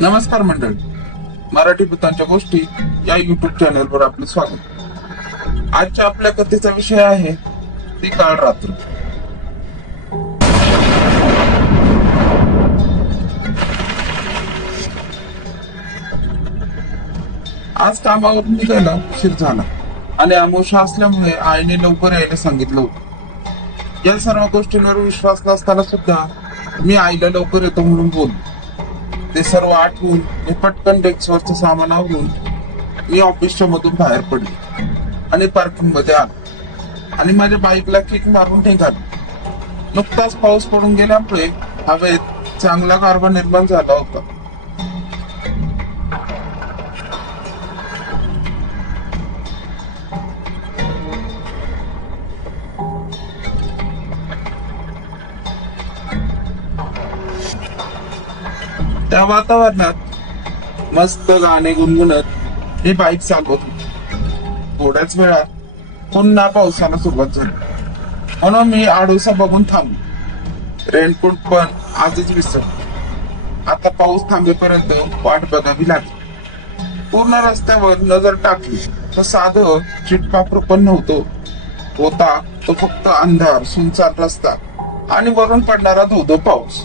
नमस्कार मंडळी, मराठी भूतांच्या गोष्टी या युट्यूब चॅनलवर आपले स्वागत. आजच्या आपल्या कथेचा विषय आहे ती काळ रात्र. आज कामावरून निघायला उशीर झाला आणि अमावस्या असल्यामुळे आईने लवकर यायला सांगितलं होतं. या सर्व गोष्टींवर विश्वास नसताना सुद्धा मी आईला लवकर येतो म्हणून बोललो. ते सर्व आठवून मी पटकन डेस्कवरचं सामान आवरून मी ऑफिसच्या मधून बाहेर पडले आणि पार्किंग मध्ये आलो आणि माझ्या बाईकला किक मारून निघालो. नुकताच पाऊस पडून गेल्यामुळे हवेत चांगला गारवा निर्माण झाला होता. त्या वातावरणात मस्त गाणे गुणगुणत मी बाईक चालवत होतो. थोड्याच वेळात पुन्हा पावसाला सुरुवात झाली म्हणून मी आडोसा बघून थांबलो. रेनकोट पण आजच विसरलो. आता पाऊस थांबेपर्यंत वाट बघावी लागली. पूर्ण रस्त्यावर नजर टाकली तर साधं चिटपाखरू पण नव्हतं. होता तो फक्त अंधार, सुनसान रस्ता आणि वरून पडणारा धोधो पाऊस.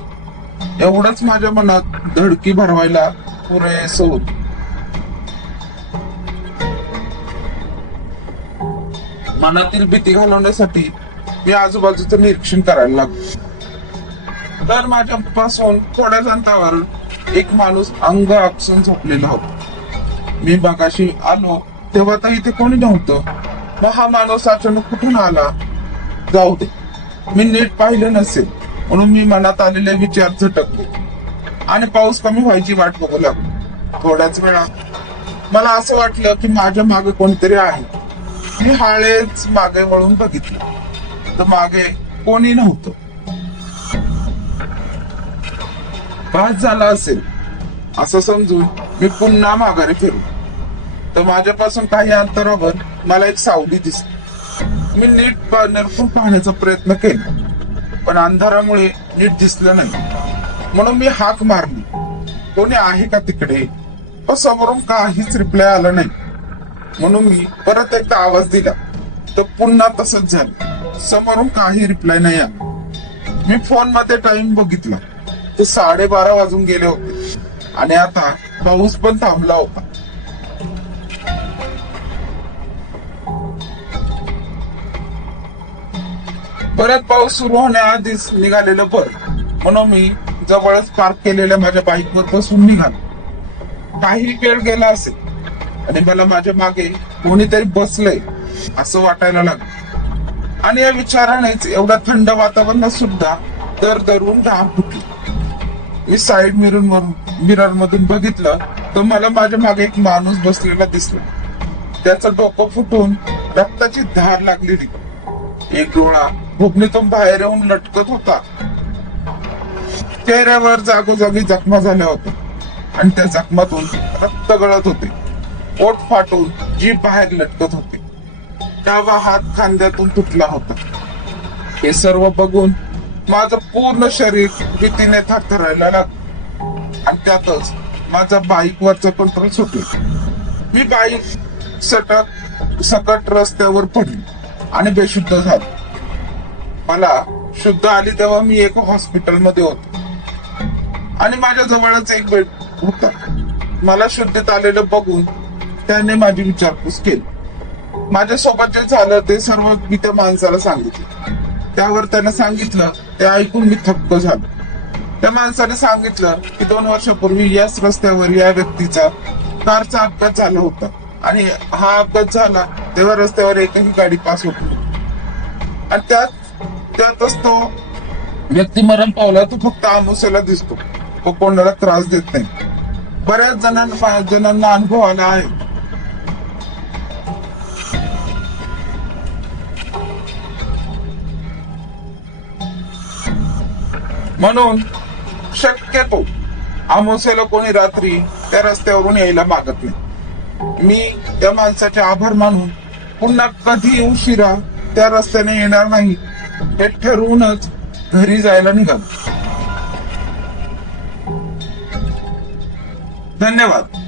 एवढंच माझ्या मनात धडकी भरवायला पुरेसं होत. मनातील भीती घालवण्यासाठी मी आजूबाजूचं निरीक्षण करायला लागलो. तर माझ्यापासून थोड्याच अंतरावर एक माणूस अंग आपसून झोपलेला होता. मी मगाशी आलो तेव्हा तर इथे कोणी नव्हतं. मग हा माणूस अचानक कुठून आला? जाऊ दे, मी नीट पाहिलं नसेल म्हणून मी मनात आलेले विचार झटकले आणि पाऊस कमी व्हायची वाट बघू लागलो. थोड्याच वेळात मला असं वाटलं की माझ्या मागे कोणीतरी आहे. मी हाळेच मागे वळून बघितलं तर मागे कोणी नव्हतं. पास झाला असेल असं समजून मी पुन्हा माघारी फिरलो तर माझ्यापासून काही अंतरावर मला एक सावली दिसली. मी नीट निरखून पाहण्याचा प्रयत्न केला पण अंधारामुळे नीट दिसलं नाही. म्हणून मी हाक मारली, कोणी आहे का तिकडे? पण समोरून काहीच रिप्लाय आला नाही. म्हणून मी परत एकदा आवाज दिला तर पुन्हा तसंच झालं. समोरून काही रिप्लाय नाही आला. मी फोन मध्ये टाइम बघितला तर 12:30 वाजून गेले होते आणि आता पाऊस पण थांबला होता. परत पाऊस सुरू होण्याआधीच निघालेलं बरं म्हणून मी जवळच पार्क केलेल्या माझ्या बाईकवर बसून निघालो. काही वेळ गेला असेल आणि मला माझ्या मागे कोणीतरी बसलंय असं वाटायला लागलं आणि या विचारानेच एवढ्या थंड वातावरणात सुद्धा दरदरून घाम फुटली. मी साईड मिरर मधून बघितलं तर मला माझ्या मागे एक माणूस बसलेला दिसला. त्याचं डोकं फुटून रक्ताची धार लागलेली. एक डोळा भुगणीतून बाहेर येऊन लटकत होता. चेहऱ्यावर जागोजागी जखमा झाल्या होत्या आणि त्या जखमातून रक्त गळत होते. पोट फाटून जीभ बाहेर लटकत होते. डावा हात खांद्यातून तुटला होता. हे सर्व बघून माझं पूर्ण शरीर भीतीने थरथरायला लागलं आणि त्यातच माझा बाईकवरचा कंट्रोल सुटला. मी बाईक सकट रस्त्यावर पडली आणि बेशुद्ध झालो. मला शुद्ध आली तेव्हा मी एक हॉस्पिटल मध्ये होतो आणि माझ्या जवळच एक बेड होता. मला शुद्धीत आलेलं बघून त्याने माझी विचारपूस केली. माझ्यासोबत जे झालं ते सर्व मी त्या माणसाला सांगितलं. त्यावर त्याने सांगितलं ते ऐकून मी थक्क झालो. त्या माणसाने सांगितलं की 2 वर्षापूर्वी याच रस्त्यावर या व्यक्तीचा कारचा अपघात झाला होता आणि हा अपघात झाला तेव्हा रस्त्यावर एकही गाडी पास होत नव्हती आणि त्यातच तो व्यक्ती मरण पावला. तो फक्त अमावस्येला दिसतो. तो कोणाला त्रास देत नाही. बऱ्याच जणांना अनुभव आला आहे. म्हणून शक्यतो अमावस्येला कोणी रात्री त्या रस्त्यावरून यायला मागत नाही. मी त्या माणसाचे आभार मानून पुन्हा कधी उशिरा त्या रस्त्याने येणार नाही हे ठरवूनच घरी जायला निघालो. धन्यवाद.